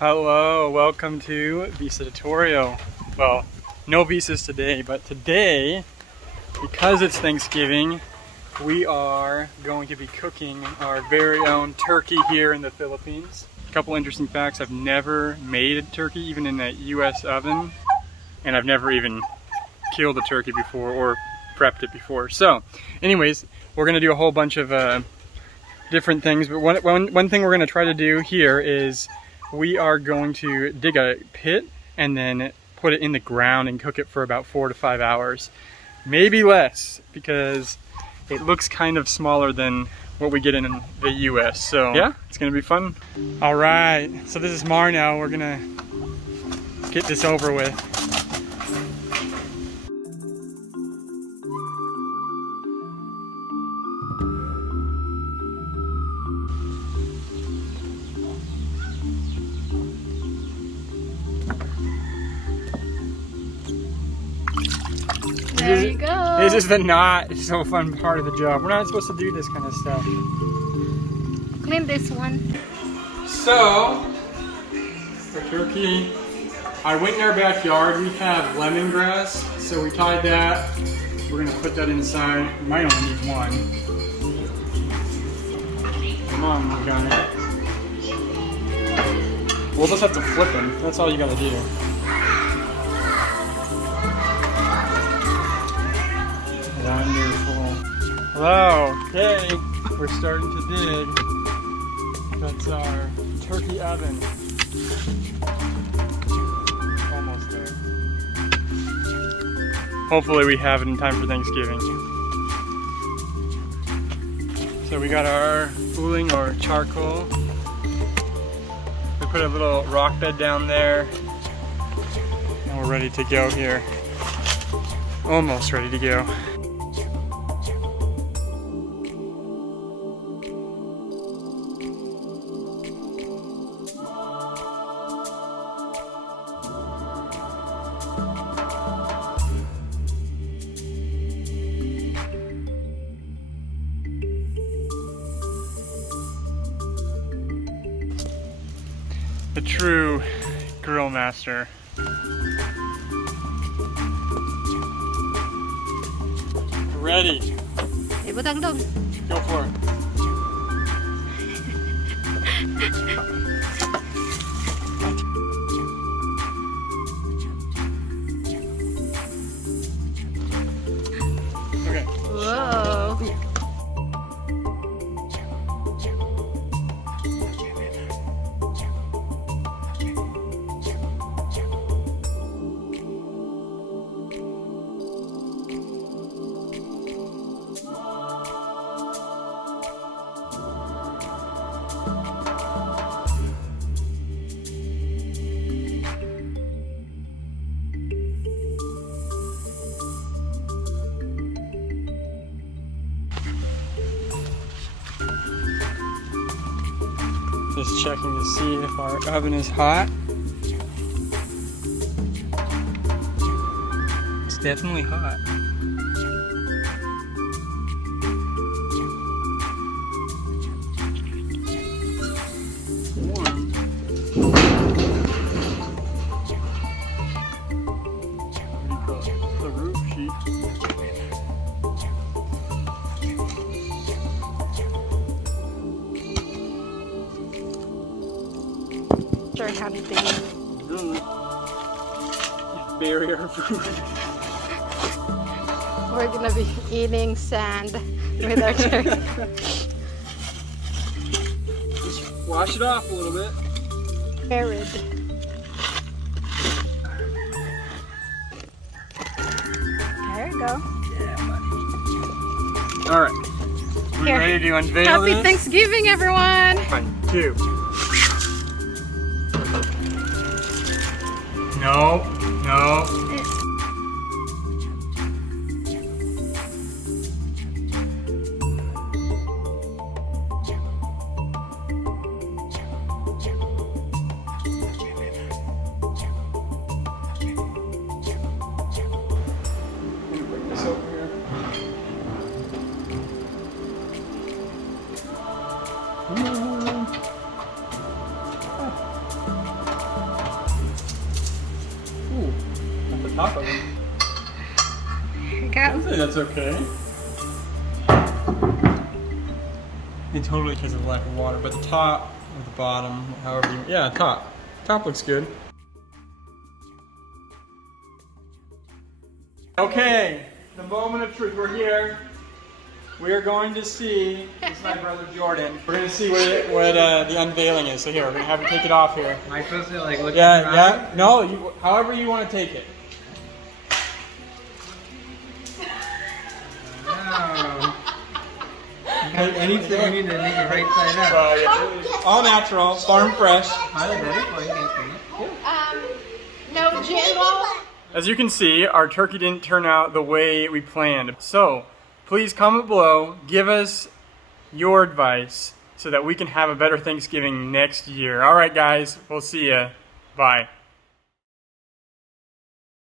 Hello, welcome to Visa Tutorial. Well, no visas today, but today, because it's Thanksgiving, we are going to be cooking our very own turkey here in the Philippines. A couple interesting facts: I've never made a turkey even in a US oven, and I've never even killed a turkey before or prepped it before. So anyways, we're gonna do a whole bunch of different things, but one thing we're gonna try to do here is we are going to dig a pit and then put it in the ground and cook it for about 4 to 5 hours. Maybe less, because it looks kind of smaller than what we get in the US. So yeah, it's gonna be fun. All right, so this is Marno. We're gonna get this over with. There you go. This is the not so fun part of the job. We're not supposed to do this kind of stuff. Clean this one. So, for turkey, I went in our backyard. We have lemongrass, so we tied that. We're gonna put that inside. We might only need one. Come on, we got it. We'll just have to flip them. That's all you gotta do. Wonderful. Hello. Okay, we're starting to dig. That's our turkey oven. Almost there. Hopefully we have it in time for Thanksgiving. So we got our fooling or charcoal. We put a little rock bed down there. And we're ready to go here. Almost ready to go. A true grill master. Ready. Ibutang-dog. Go for it. Okay. Whoa. Just checking to see if our oven is hot. It's definitely hot. Warm. What do you call it? The roof sheet. Hunting. Good. Bury our food. We're gonna be eating sand with our turkey. Just wash it off a little bit. Arid. There you go. Yeah, buddy. All right. We're Here. ready to unveil Happy this. Thanksgiving, everyone! 1, 2. No, no. Bring this over here. top of it. Go. I'd say that's okay. It totally because of lack of water, but the top or the bottom, however you, yeah, top. Top looks good. Okay, the moment of truth. We're here. We are going to see, this is my brother Jordan. We're going to see what the unveiling is. So here, we're going to have him take it off here. Am I supposed to like look Yeah, around? yeah. No, however you want to take it. Wow. Anything you need to make it right side up. All natural, farm fresh. I like that. Well, you can see it. No jingle. As you can see, our turkey didn't turn out the way we planned. So, please comment below, give us your advice so that we can have a better Thanksgiving next year. All right, guys, we'll see ya. Bye.